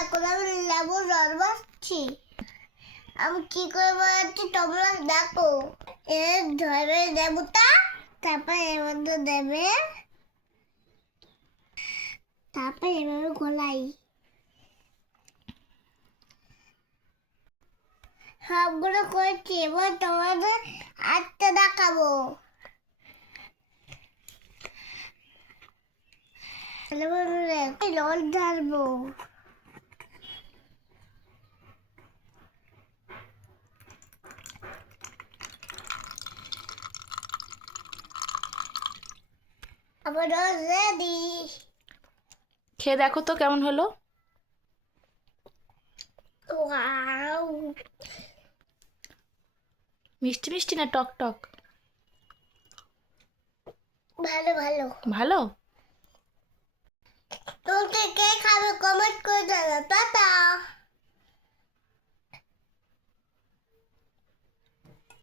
এখন আমি লেবু রস বাচ্ছি। আমি কি করে বানাচ্ছি তোমরা দেখো। ধরবে লেবুটা, তারপর এর মধ্যে দেবে, তারপর এভাবে গোলাই। সবগুলো করেছি, এবার তোমাদের হাতটা দেখাবো। রস ঢালবো। আবার রস রেডি। খেয়ে দেখো তো কেমন হলো। ওয়াও, মিষ্টি মিষ্টি না টক টক? ভালো ভালো। ভালো। তুমি কে খাবে কমেন্ট করে